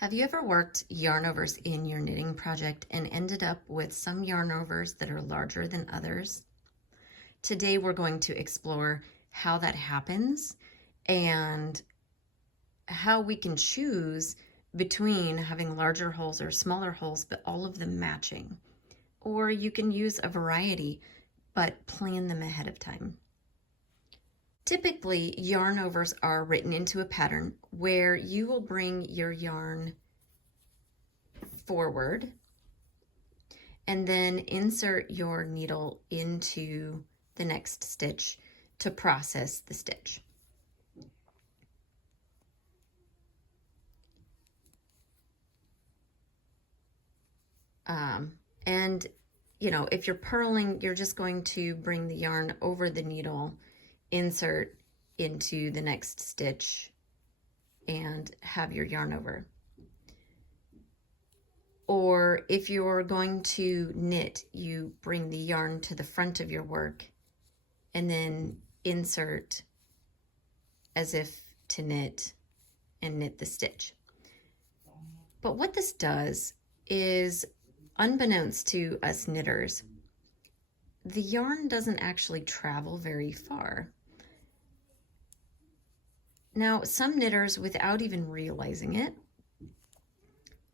Have you ever worked yarn overs in your knitting project and ended up with some yarn overs that are larger than others? Today we're going to explore how that happens and how we can choose between having larger holes or smaller holes, but all of them matching. Or you can use a variety, but plan them ahead of time. Typically, yarn overs are written into a pattern where you will bring your yarn forward and then insert your needle into the next stitch to process the stitch. And if you're purling, you're just going to bring the yarn over the needle, insert into the next stitch, and have your yarn over. Or if you're going to knit, you bring the yarn to the front of your work and then insert as if to knit and knit the stitch. But what this does is, unbeknownst to us knitters, the yarn doesn't actually travel very far. Now, some knitters, without even realizing it,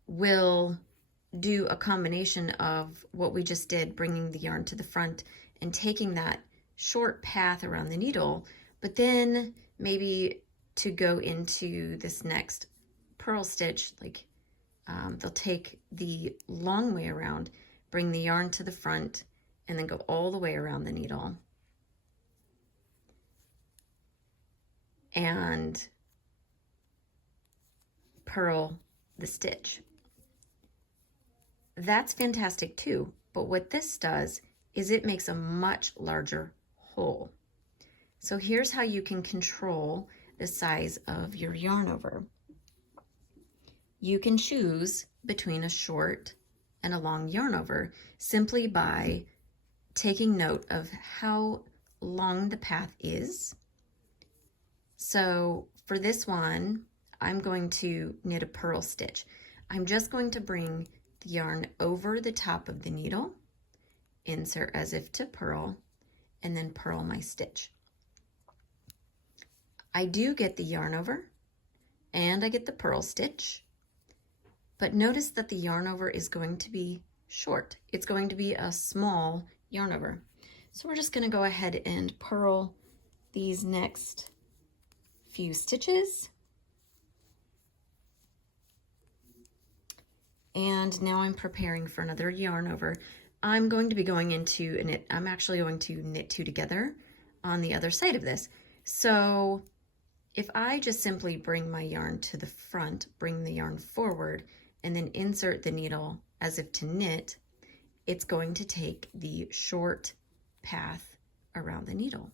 will do a combination of what we just did, bringing the yarn to the front and taking that short path around the needle, but then maybe to go into this next purl stitch, they'll take the long way around, bring the yarn to the front, and then go all the way around the needle and purl the stitch. That's fantastic too, but what this does is it makes a much larger hole. So here's how you can control the size of your yarn over. You can choose between a short and a long yarn over simply by taking note of how long the path is. So for this one, I'm going to knit a purl stitch. I'm just going to bring the yarn over the top of the needle, insert as if to purl, and then purl my stitch. I do get the yarn over and I get the purl stitch, but notice that the yarn over is going to be short. It's going to be a small yarn over. So we're just going to go ahead and purl these next few stitches. And now I'm preparing for another yarn over. I'm going to be going into a knit. I'm actually going to knit two together on the other side of this. So if I just simply bring my yarn to the front, bring the yarn forward, and then insert the needle as if to knit, it's going to take the short path around the needle,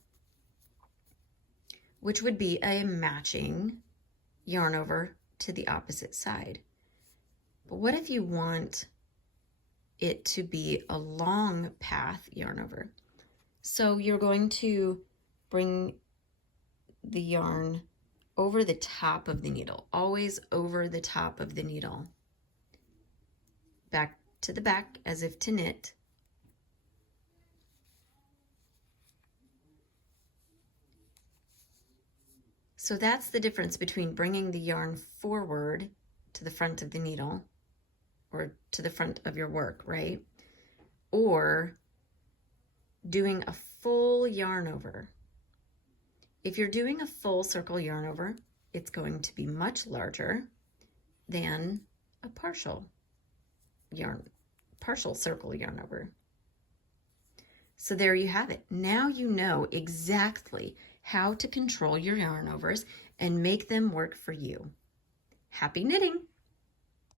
which would be a matching yarn over to the opposite side. But what if you want it to be a long path yarn over? So you're going to bring the yarn over the top of the needle, always over the top of the needle, back to the back as if to knit. So that's the difference between bringing the yarn forward to the front of the needle or to the front of your work, right? Or doing a full yarn over. If you're doing a full circle yarn over, it's going to be much larger than a partial circle yarn over. So there you have it. Now you know exactly how to control your yarn overs and make them work for you. Happy knitting!